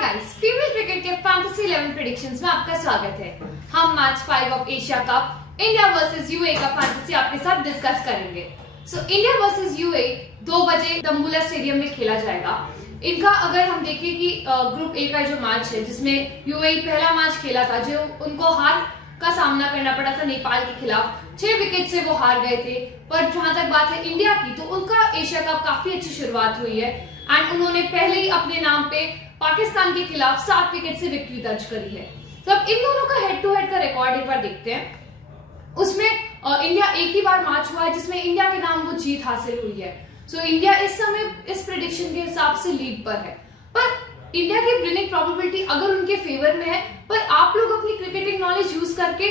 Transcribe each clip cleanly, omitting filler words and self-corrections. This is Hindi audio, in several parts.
गाइस, फीमेल क्रिकेट के फैंटेसी 11 प्रेडिक्शंस में आपका स्वागत है। हम match 5 of Asia cup India versus UAE का फैंटेसी आपके साथ डिस्कस करेंगे। इंडिया वर्सेस यूएई 2 बजे दम्बुला स्टेडियम में खेला जाएगा। इनका अगर हम देखें कि ग्रुप ए का जो मैच है जिसमें यूएई पहला मैच खेला था, जो उनको हार का सामना करना पड़ा था नेपाल के खिलाफ, 6 विकेट से वो हार गए थे। पर जहां तक बात है इंडिया की, तो उनका एशिया कप काफी अच्छी शुरुआत हुई है एंड उन्होंने पहले ही अपने नाम पे पाकिस्तान के खिलाफ 7 विकेट से विक्ट्री दर्ज करी है। तो अब इन दोनों का हेड टू हेड का रिकॉर्ड एक बार देखते हैं। उसमें इंडिया एक ही बार मैच हुआ है जिसमें इंडिया के नाम वो जीत हासिल हुई है। इंडिया इस समय इस प्रेडिक्शन के हिसाब से लीड पर है, पर इंडिया की विनिंग प्रोबेबिलिटी अगर उनके फेवर में है, पर आप लोग अपनी क्रिकेटिंग नॉलेज यूज करके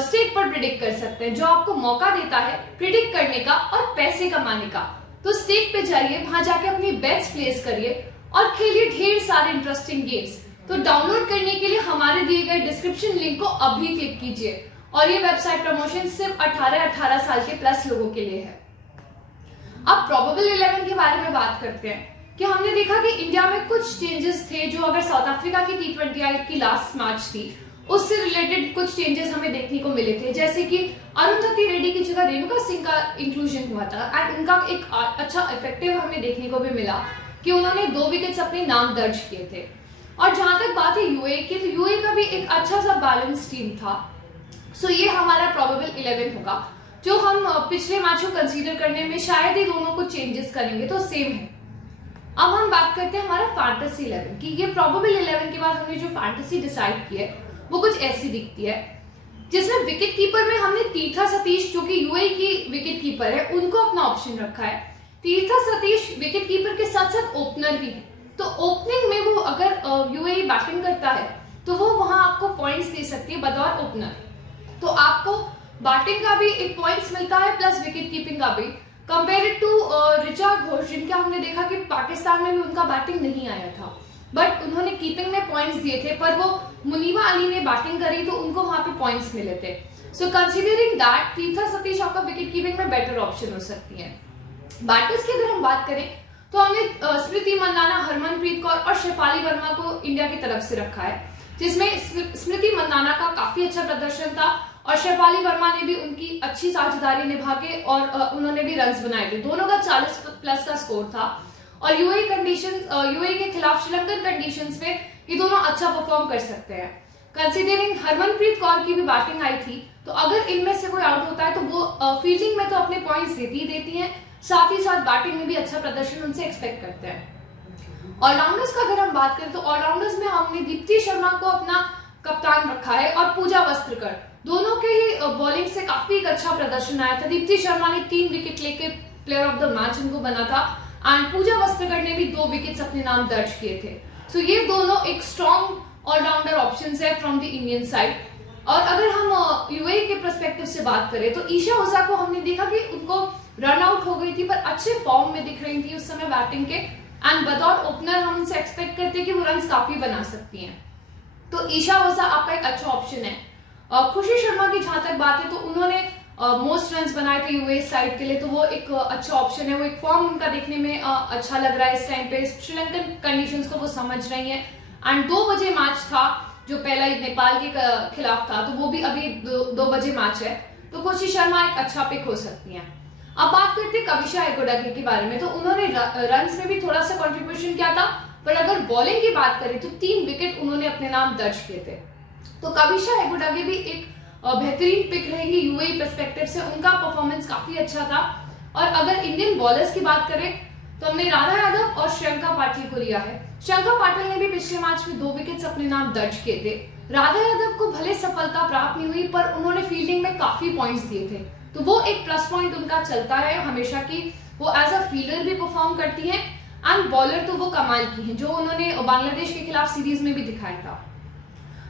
स्टेक पर प्रिडिक्ट कर सकते हैं, जो आपको मौका देता है प्रिडिक्ट करने का और पैसे कमाने का। तो स्टेक पे जाइए, वहां जाके अपनी बेट्स प्लेस करिए और खेलिए ढेर सारे इंटरेस्टिंग गेम्स। तो डाउनलोड करने के लिए हमारे दिए गए डिस्क्रिप्शन लिंक को अभी क्लिक कीजिए। और ये वेबसाइट प्रमोशन सिर्फ 18 साल के प्लस लोगों के लिए है। अब प्रोबेबल 11 के बारे में बात करते हैं कि हमने देखा कि इंडिया में कुछ चेंजेस थे, जो अगर साउथ अफ्रीका की T20 की लास्ट मैच थी उससे रिलेटेड कुछ चेंजेस हमें देखने को मिले थे, जैसे कि अरुंधति रेड्डी की जगह रेणुका सिंह का इंक्लूजन हुआ था एंड उनका एक अच्छा इफेक्टिव हमें देखने को भी मिला कि उन्होंने 2 विकेट्स अपने नाम दर्ज किए थे। और जहां तक बात है यूएई की, तो यूएई का भी एक अच्छा सा बैलेंस टीम था। ये हमारा प्रोबेबल 11 होगा, जो हम पिछले मैच को कंसीडर करने में शायद ही दोनों को चेंजेस करेंगे तो सेम है। अब हम बात करते हैं हमारा फैंटेसी 11 की। ये प्रोबेबल 11 के बाद हमने जो फैंटेसी डिसाइड की है वो कुछ ऐसी दिखती है, जिसमें विकेट कीपर में हमने तीर्था सतीश, जो कि यूएई की विकेट कीपर है, उनको अपना ऑप्शन रखा है। तीर्था सतीश विकेट कीपर के साथ साथ ओपनर भी है, तो ओपनिंग में वो अगर यूएई बैटिंग करता है तो वो वहां आपको पॉइंट्स दे सकती है बतौर ओपनर। तो आपको बैटिंग का भी एक पॉइंट्स मिलता है प्लस विकेट कीपिंग का भी, कंपेयर टू ऋचा घोष, जिनका हमने देखा कि पाकिस्तान में भी उनका बैटिंग नहीं आया था, बट उन्होंने कीपिंग में पॉइंट्स दिए थे, पर वो मुनीबा अली ने बैटिंग करी तो उनको वहां पे पॉइंट्स मिले थे। कंसीडरिंग दैट, तीर्था सतीश आपका विकेट कीपिंग में बेटर ऑप्शन हो सकती है। बैटर्स की अगर हम बात करें तो हमने स्मृति मंदाना, हरमनप्रीत कौर और शेफाली वर्मा को इंडिया की तरफ से रखा है, जिसमें स्मृति मंदाना का काफी अच्छा प्रदर्शन था और शेफाली वर्मा ने भी उनकी अच्छी साझेदारी निभा के और उन्होंने भी रन्स बनाए थे। दोनों का 40+ का स्कोर था और यूएई के खिलाफ श्रीलंकन कंडीशंस में ये दोनों अच्छा परफॉर्म कर सकते हैं। कंसीडरिंग हरमनप्रीत कौर की भी बैटिंग आई थी, तो अगर इनमें से कोई आउट होता है तो वो फील्डिंग में तो अपने पॉइंट्स देती हैं, साथ ही साथ बैटिंग में भी अच्छा प्रदर्शन उनसे एक्सपेक्ट करते हैं। ऑलराउंडर्स का अगर हम बात करें तो ऑलराउंडर्स में हमने दीप्ति शर्मा को अपना कप्तान रखा है और पूजा वस्त्रकर, दोनों के ही बॉलिंग से काफी एक अच्छा प्रदर्शन आया था। दीप्ति शर्मा ने 3 विकेट लेके प्लेयर ऑफ द मैच उनको बना था एंड पूजा वस्त्रकर ने भी 2 विकेट्स अपने नाम दर्ज किए थे। ये दोनों एक स्ट्रॉन्ग ऑलराउंडर ऑप्शंस है फ्रॉम द इंडियन साइड। और अगर हम यूएई के पर्सपेक्टिव से बात करें तो ईशा ओझा को हमने देखा कि उनको रन आउट हो गई थी, पर अच्छे फॉर्म में दिख रही थी उस समय बैटिंग के, एंड बतौर ओपनर हम उनसे एक्सपेक्ट करते हैं कि वो रन्स काफी बना सकती हैं। तो ईशा ओझा आपका एक अच्छा ऑप्शन है। खुशी शर्मा की जहां तक बात है तो उन्होंने मोस्ट रन्स बनाए थे यूएई साइड के लिए, तो वो एक अच्छा ऑप्शन है। वो एक फॉर्म उनका देखने में अच्छा लग रहा है इस टाइम पे, श्रीलंकन कंडीशंस को वो समझ रही हैं एंड 2 बजे मैच था जो पहला नेपाल के खिलाफ था, तो वो भी अभी 2 बजे मैच है, तो खुशी शर्मा एक अच्छा पिक हो सकती है। अब बात करते हैं कविशा एगोडागे के बारे में, तो उन्होंने रन्स में भी थोड़ा सा कंट्रीब्यूशन किया था, पर अगर बॉलिंग की बात करें तो 3 विकेट उन्होंने अपने नाम दर्ज किए थे। तो कविशा एगोडागे भी एक बेहतरीन पिक रहेंगी यूएई पर्सपेक्टिव से, उनका परफॉर्मेंस काफी अच्छा था। और अगर इंडियन बॉलर्स की बात करें तो हमने राधा यादव और श्रियंका पाटिल को लिया है। श्रियंका पाटिल ने भी पिछले मैच में 2 विकेट्स अपने नाम दर्ज किए थे। राधा यादव को भले सफलता प्राप्त नहीं हुई, पर उन्होंने फील्डिंग में काफी पॉइंट्स दिए थे, तो वो एक प्लस पॉइंट उनका चलता है हमेशा की वो एज अ फील्डर भी परफॉर्म करती है एंड बॉलर तो वो कमाल की है, जो उन्होंने बांग्लादेश के खिलाफ सीरीज में भी दिखाया था।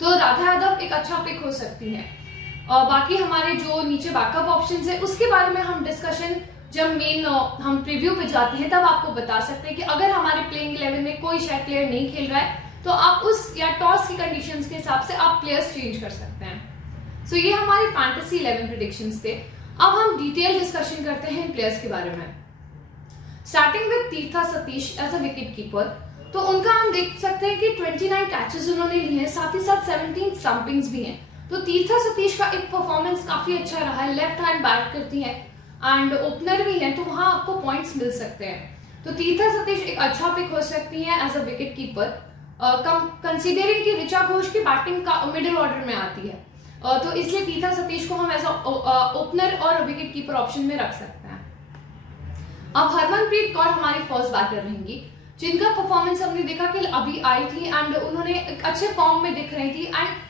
तो राधा यादव एक अच्छा पिक हो सकती है। और बाकी हमारे जो नीचे बैकअप ऑप्शंस है उसके बारे में हम डिस्कशन जब मेन हम प्रीव्यू पे जाते हैं तब आपको बता सकते हैं कि अगर हमारे प्लेइंग 11 में कोई शायद प्लेयर नहीं खेल रहा है तो आप उस या टॉस की कंडीशंस के हिसाब से आप प्लेयर्स चेंज कर सकते हैं। ये हमारी फैंटेसी 11 प्रेडिक्शंस थे। अब हम डिटेल डिस्कशन करते हैं प्लेयर्स के बारे में, starting with Tirtha Satish as a wicket keeper. तो उनका हम देख सकते हैं कि 29 कैचेस उन्होंने लिए हैं, साथ ही साथ 17 स्टंपिंग्स भी हैं। तो तीर्था सतीश का एक परफॉर्मेंस काफी अच्छा रहा है, लेफ्ट हैंड बैट करती हैं एंड ओपनर भी है, तो वहां आपको पॉइंट्स मिल सकते हैं। तो तीर्था सतीश एक अच्छा पिक हो सकती है as a wicket keeper, considering कि ऋचा घोष की बैटिंग का मिडिल ऑर्डर में आती है, तो इसलिए तीर्था सतीश को हम एज ओपनर और विकेट कीपर ऑप्शन में रख सकते हैं। अब हरमनप्रीत कौर हमारी फर्स्ट बैटर रहेंगी, जिनका परफॉर्मेंस हमने देखा कि अभी आई थी एंड उन्होंने एक अच्छे फॉर्म में दिख रही थी एंड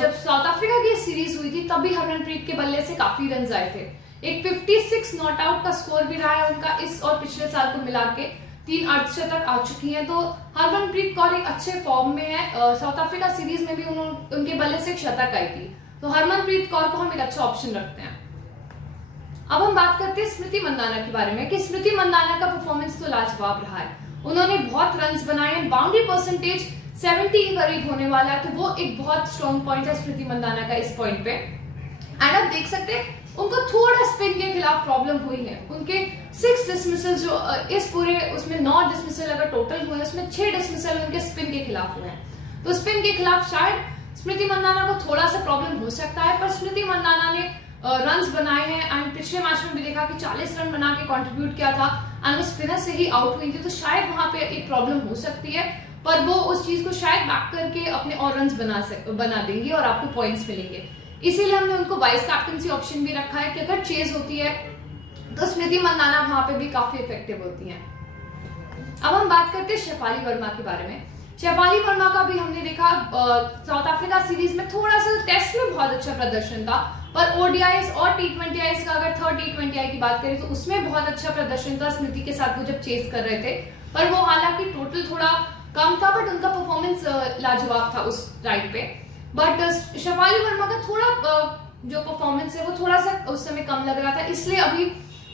जब साउथ अफ्रीका की सीरीज हुई थी तब भी हरमनप्रीत के बल्ले से काफी रन आए थे। एक 56 नॉट आउट का स्कोर भी रहा है उनका, इस और पिछले साल को मिला के 3 अर्धशतक आ चुकी हैं। तो हरमनप्रीत कौर एक अच्छे फॉर्म में है, साउथ अफ्रीका सीरीज में भी उनके बल्ले से एक शतक आई थी, तो हरमनप्रीत कौर को हम एक अच्छा ऑप्शन रखते हैं। अब हम बात करते हैं स्मृति मंदाना के बारे में कि स्मृति मंदाना का परफॉर्मेंस तो लाजवाब रहा है, उन्होंने बहुत रन्स बनाए हैं, बाउंड्री परसेंटेज 70 के करीब होने वाला है, तो वो एक बहुत स्ट्रॉन्ग पॉइंट है स्मृति मंदाना का इस पॉइंट पे। एंड आप देख सकते हैं उनको थोड़ा स्पिन के खिलाफ प्रॉब्लम हुई है, उनके 6 डिसमिसल जो इस पूरे उसमें 9 डिसमिसल अगर टोटल हुए उसमें 6 डिसमिसल उनके स्पिन के खिलाफ हुए हैं, तो स्पिन के खिलाफ शायद स्मृति मंदाना को थोड़ा सा प्रॉब्लम हो सकता है, पर स्मृति मंदाना ने रन्स बनाए हैं एंड पिछले मैच में भी देखा कि 40 रन बना के कंट्रीब्यूट किया था एंड वो स्पिनर से ही आउट हुई थी, तो शायद वहां पे एक प्रॉब्लम हो सकती है, पर वो उस चीज को शायद बैक करके अपने और रन्स बना देंगी और आपको पॉइंट्स मिलेंगे। इसीलिए हमने उनको वाइस कैप्टनसी ऑप्शन भी रखा है कि अगर चेज होती है तो स्मृति मंदाना वहां पे भी काफी इफेक्टिव होती हैं। अब हम बात करते हैं शेफाली वर्मा के बारे में। शेफाली वर्मा का भी हमने देखा साउथ अफ्रीका सीरीज में थोड़ा सा टेस्ट में बहुत अच्छा प्रदर्शन था, पर ओडीआईस और टी20 का अगर थर्ड टी20 की बात करें तो उसमें बहुत अच्छा प्रदर्शन था स्मृति के साथ वो जब चेस कर रहे थे, पर वो हालांकि टोटल थोड़ा कम था, बट उनका परफॉर्मेंस लाजवाब था उस राइड पे। बट शेफाली वर्मा का थोड़ा जो परफॉर्मेंस है वो थोड़ा सा उस समय कम लग रहा था, इसलिए अभी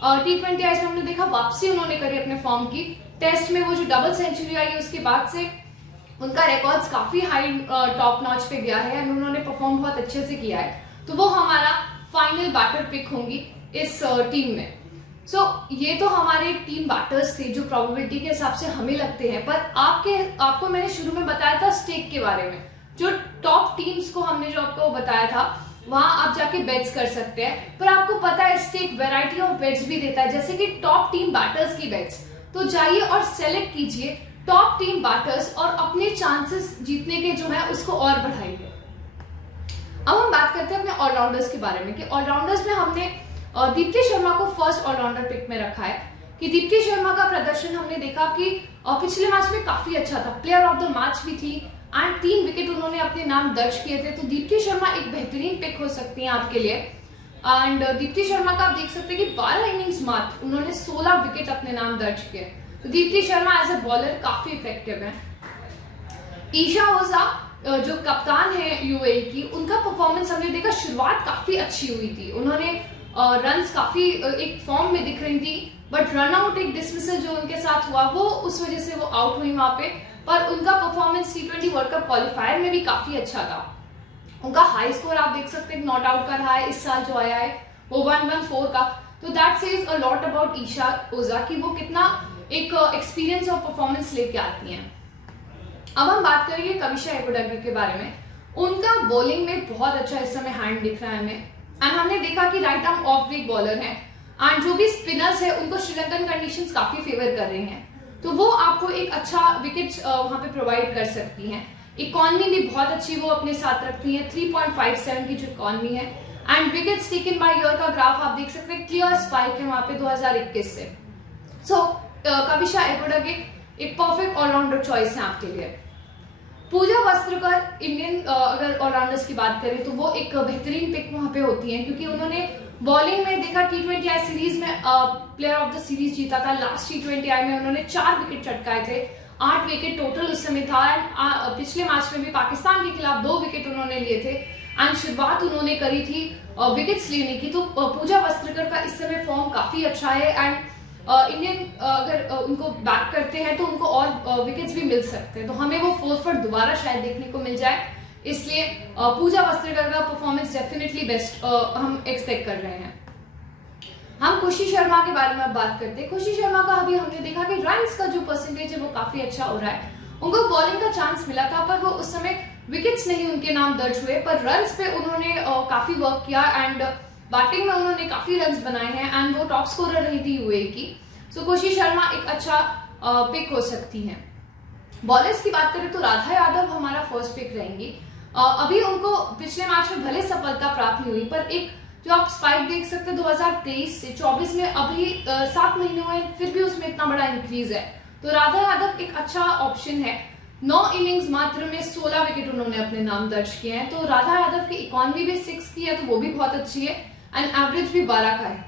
टी20 में हमने देखा वापसी उन्होंने करी अपने फॉर्म की। टेस्ट में वो जो डबल सेंचुरी आई उसके बाद से उनका रिकॉर्ड्स काफी हाई टॉप नॉच पे गया है एंड उन्होंने परफॉर्म बहुत अच्छे से किया है, तो वो हमारा फाइनल बैटर पिक होंगी इस टीम में। सो ये तो हमारे टीम बैटर्स थे जो प्रोबेबिलिटी के हिसाब से हमें लगते हैं, पर आपको मैंने शुरू में बताया था स्टेक के बारे में, जो टॉप टीम्स को हमने जो आपको बताया था वहां आप जाके बेट्स कर सकते हैं, पर आपको पता है स्टेक वैरायटी ऑफ बेट्स भी देता है, जैसे कि टॉप टीम बैटर्स की बेट्स, तो जाइए और सेलेक्ट कीजिए टॉप टीम बैटर्स और अपने चांसेस जीतने के जो है उसको और बढ़ाइए। अब हम बात करते हैं अपने ऑलराउंडर्स के बारे में कि ऑलराउंडर्स में हमने दीप्ति शर्मा को फर्स्ट ऑलराउंडर पिक में रखा है कि दीप्ति शर्मा का प्रदर्शन हमने देखा कि पिछले मैच में काफी अच्छा था, प्लेयर ऑफ द मैच भी थी एंड 3 विकेट उन्होंने अपने नाम दर्ज किए थे, तो दीप्ति शर्मा एक बेहतरीन पिक हो सकती है आपके लिए। एंड दीप्ति शर्मा का आप देख सकते हैं कि 12 इनिंग्स मात्र उन्होंने 16 विकेट अपने नाम दर्ज किए, तो Deepti Sharma as a bowler काफी इफेक्टिव है। ईशा ओझा जो कप्तान है यूएई की, उनका परफॉर्मेंस हमने देखा शुरुआत काफी अच्छी हुई थी, उन्होंने रन्स काफी एक फॉर्म में दिख रही थी, बट रन आउट एक डिसमिसल जो उनके साथ हुआ वो उस वजह से वो आउट हुई वहां पे, पर उनका परफॉर्मेंस टी20 वर्ल्ड कप क्वालिफायर में भी काफी अच्छा था। उनका हाई स्कोर आप देख सकते हैं नॉट आउट का रहा है इस साल जो आया है वो 114 का, तो that says a lot about Isha Ojha कि वो कितना एक एक्सपीरियंस और परफॉर्मेंस लेके आती हैं। अब हम बात करेंगे कविशा एगोडागी के बारे में। उनका बॉलिंग में बहुत अच्छा इस समय हैंड दिख रहा है हमें, एंड हमने देखा कि right arm off break bowler है एंड जो भी स्पिनर्स है उनको श्रीलंकन कंडीशंस काफी फेवर कर रहे हैं, तो वो आपको एक अच्छा विकेट वहां पे प्रोवाइड कर सकती हैं। इकॉनमी भी बहुत अच्छी वो अपने साथ रखती हैं, 3.57 की जो इकॉनमी है and wickets taken by year का ग्राफ आप देख सकते हैं, क्लियर स्पाइक है वहां पे 2021 से। सो कविशा एगोडागी एक परफेक्ट ऑलराउंडर चॉइस है आपके लिए। पूजा वस्त्रकर इंडियन अगर ऑलराउंडर्स की बात करें तो वो एक बेहतरीन पिक वहां पे होती हैं, क्योंकि उन्होंने बॉलिंग में देखा टी20 सीरीज में प्लेयर ऑफ द सीरीज जीता था, लास्ट टी20 में उन्होंने 4 विकेट चटकाए थे, 8 विकेट टोटल उस समय था एंड पिछले मैच में भी पाकिस्तान के खिलाफ 2 विकेट उन्होंने लिए थे एंड शुरुआत उन्होंने करी थी विकेट्स लेने की, तो पूजा वस्त्रकर का इस समय फॉर्म काफी अच्छा है एंड इंडियन अगर उनको बैक करते हैं तो उनको और विकेट्स भी मिल सकते हैं, तो हमें वो 4 फॉर दोबारा शायद देखने को मिल जाए, इसलिए पूजा वस्त्रकर का परफॉर्मेंस डेफिनेटली बेस्ट हम एक्सपेक्ट कर रहे हैं। हम खुशी शर्मा के बारे में बात करते हैं। खुशी शर्मा का अभी हमने देखा कि रन्स का जो परसेंटेज है वो काफी अच्छा हो रहा है, उनको बॉलिंग का चांस मिला था, पर वो उस समय विकेट्स नहीं उनके नाम दर्ज हुए, पर रन्स पे उन्होंने काफी वर्क किया एंड बैटिंग में उन्होंने काफी रन्स बनाए हैं एंड वो टॉप स्कोरर रही थी यूएई की। सो खुशी शर्मा एक अच्छा पिक हो सकती हैं। बॉलर्स की बात करें तो राधा यादव हमारा फर्स्ट पिक रहेंगी। अभी उनको पिछले मैच में भले सफलता प्राप्त नहीं हुई, पर एक जो आप स्पाइक देख सकते हैं 2023 से 24 में, अभी 7 महीने हुए फिर भी उसमें इतना बड़ा इंक्रीज है। तो राधा यादव एक अच्छा ऑप्शन है। 9 इनिंग्स मात्र में 16 विकेट उन्होंने अपने नाम दर्ज किए हैं। तो राधा यादव की इकॉनमी भी 6 की है, तो वो भी बहुत अच्छी है एंड एवरेज भी 12 का है।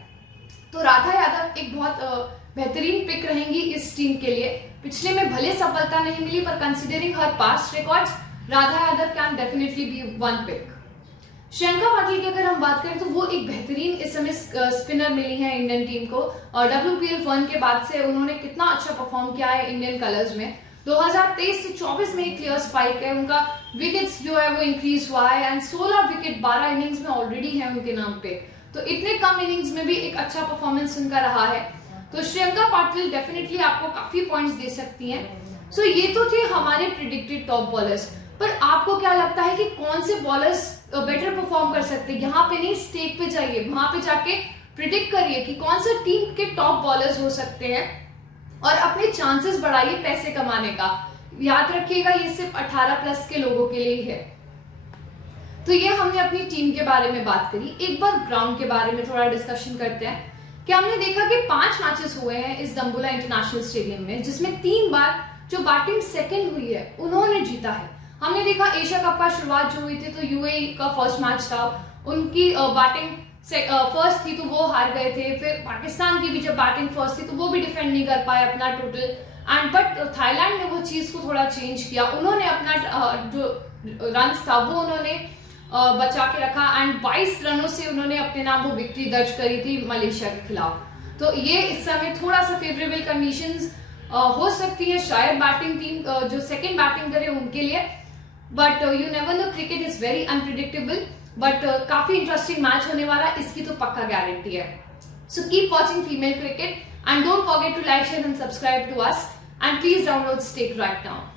तो राधा यादव एक बहुत बेहतरीन पिक रहेंगी इस टीम के लिए। पिछले में भले सफलता नहीं मिली, पर considering her past records, Radha Yadav can definitely be one pick. Shreyanka Patil की अगर हम बात करें तो वो एक बेहतरीन इस समय स्पिनर मिली है इंडियन टीम को, और WPL 1 के बाद से उन्होंने कितना अच्छा परफॉर्म किया है इंडियन कलर्स में। 2023 से 24 में एक क्लियर स्पाइक है, उनका विकेट्स जो है वो इंक्रीज हुआ है एंड 16 विकेट 12 इनिंग्स में ऑलरेडी है उनके नाम पे। तो इतने कम इनिंग्स में भी एक अच्छा परफॉर्मेंस उनका रहा है। तो श्रियंका पाटिल डेफिनेटली आपको काफी पॉइंट्स दे सकती हैं। सो ये तो थे हमारे प्रिडिक्टेड टॉप बॉलर्स, पर आपको क्या लगता है कि कौन से बॉलर्स बेटर परफॉर्म कर सकते हैं? यहाँ पे नहीं, स्टेक पे जाइए, वहां पे जाके प्रिडिक्ट करिए कि कौन सा टीम के टॉप बॉलर्स हो सकते हैं और अपने चांसेस बढ़ाइए पैसे कमाने का। याद रखिएगा ये सिर्फ 18+ के लोगों के लिए ही है। तो ये हमने अपनी टीम के बारे में बात करी। एक बार ग्राउंड के बारे में थोड़ा डिस्कशन करते हैं कि हमने देखा कि 5 मैचेस हुए हैं इस दम्बुला इंटरनेशनल स्टेडियम में, जिसमें 3 बार जो बैटिंग सेकंड हुई है उन्होंने जीता है। हमने देखा एशिया कप का शुरुआत जो हुई थी तो यूएई का फर्स्ट मैच था, उनकी बैटिंग फर्स्ट थी तो वो हार गए थे। फिर पाकिस्तान की भी जब बैटिंग फर्स्ट थी तो वो भी डिफेंड नहीं कर पाए अपना टोटल एंड बट थाईलैंड ने वो चीज को थोड़ा चेंज किया। उन्होंने अपना जो रन्स था वो उन्होंने बचा के रखा एंड 22 रनों से उन्होंने अपने नाम वो विक्ट्री दर्ज करी थी मलेशिया के खिलाफ। तो ये इस समय थोड़ा सा फेवरेबल कंडीशंस हो सकती है शायद बैटिंग टीम जो सेकंड बैटिंग करे उनके लिए, but you never know, cricket is very unpredictable. But काफी इंटरेस्टिंग मैच होने वाला, इसकी तो पक्का गारंटी है। So keep watching female cricket and don't forget to like, share and subscribe to us and please download Stake right now.